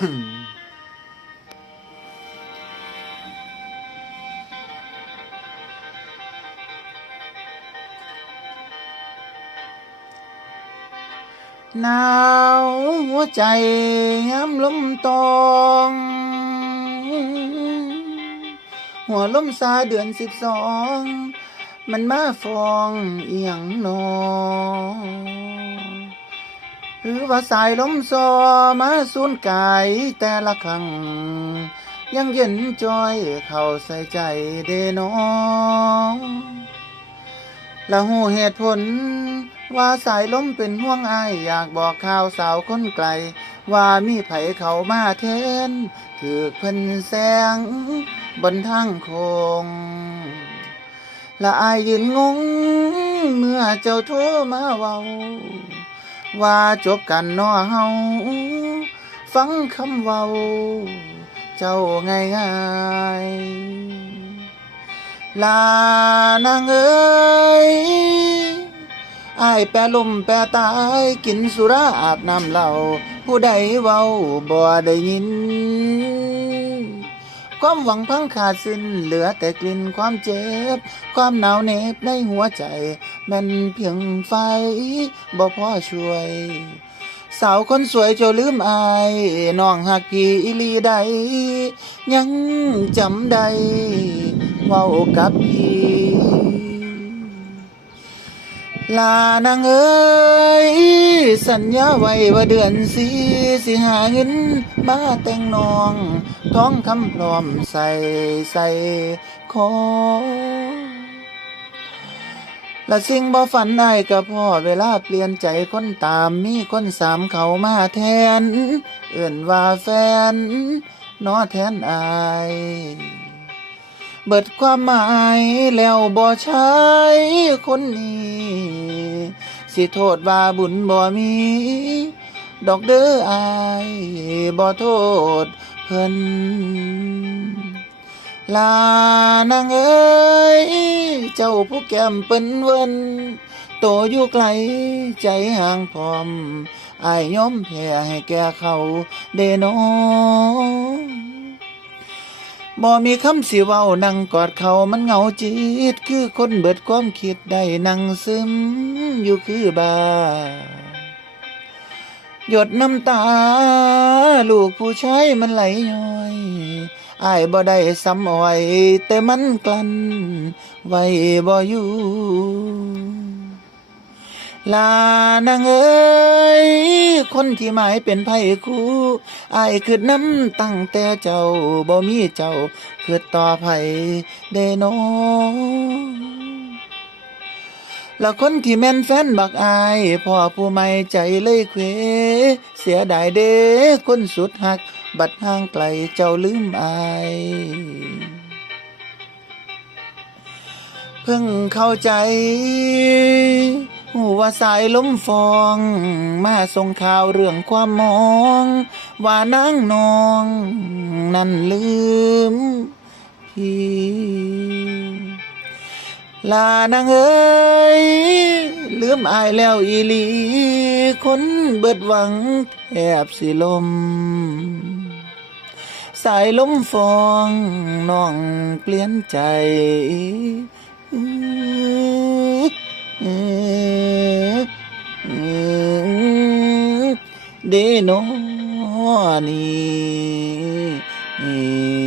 หนาวหัวใจย้ำล้มตอง หัวล้มซาเดือนสิบสอง มันมาฟองเอียงนอง หรือว่าสายลมซอมาสูนกายแต่ละครั้งยังเย็นจอยเข้าใส่ใจเดนอและหูเหตุผล ว่าสายลมเป็นห่วงอายอยากบอกข่าวสาวคนไกล ว่ามีไผเขามาแทนถือเพิ่นแสง บนทางโคงและอายยืนงง เมื่อเจ้าโทรมาเว้า ว่าจบกันเนอเฮาฟังคำเว้า เจ้าง่ายง่ายๆลานางเอ้ยอายแปรลมแปรตายกินสุราอาบน้ำเหล้าผู้ใดเว้าบ่ได้ยิน ความหวังพังขาดสิ้นเหลือแต่กลิ่นความเจ็บ ความหนาวเหน็บในหัวใจ มันเพียงไฟบ่พอช่วย สาวคนสวยจ้าลืมอายน้องหักพี่อีลีใด ยังจำได้เว้ากับพี่ลานางเอ้ย สัญญาไว้ว่าเดือนสีสิหาเงินมาแต่งนองท้องคำพร้อมใส่ใส่คอและสิ่งบ่ฝันได้ก็พอเวลาเปลี่ยนใจคนตามมีคนสามเขามาแทน เอื่นว่าแฟนนอแทนอายเบิดความหมายแล้วบ่ใช้คนนี้ สิโทษว่าบุญบ่มี ดอกเด้ออายบ่โทษเพิ่นลานางเอ้ย เจ้าผู้แก้มเป็นเวินโตอยู่ไกลใจห่างพร้อมอายยอมแพ้ให้แก่เขาเดโน บ่มีคำสิเว้านั่งกอดเขามันเหงาจิต คือคนเบิดความคิดได้นั่งซึมอยู่คือบาหยดน้ำตา ลูกผู้ชายมันไหลย้อยอายบ่ได้ซ้ำอ้อย แต่มันกลั้นไว้บ่อยู่ ลานางเอ้ยคนที่หมายเป็นไผคู่อายคือน้ำตั้งแต่เจ้าบ่มีเจ้าคือต่อไผเดโนแล้วคนที่แม่นแฟนบักอายพ่อผู้ไม่ใจเลยเควเสียดายเด้คนสุดหัก บัดห่างไกลเจ้าลืมอายเพิ่งเข้าใจ หูว่าสายลมฟอง มาส่งข่าวเรื่องความมอง ว่านางนอง นั่นลืมพี่ลานางเอ้ยลืมอายแล้วอีหลี คนเบิดหวังแทบสิลม สายลมฟองน้องเปลี่ยนใจ เดโนนี่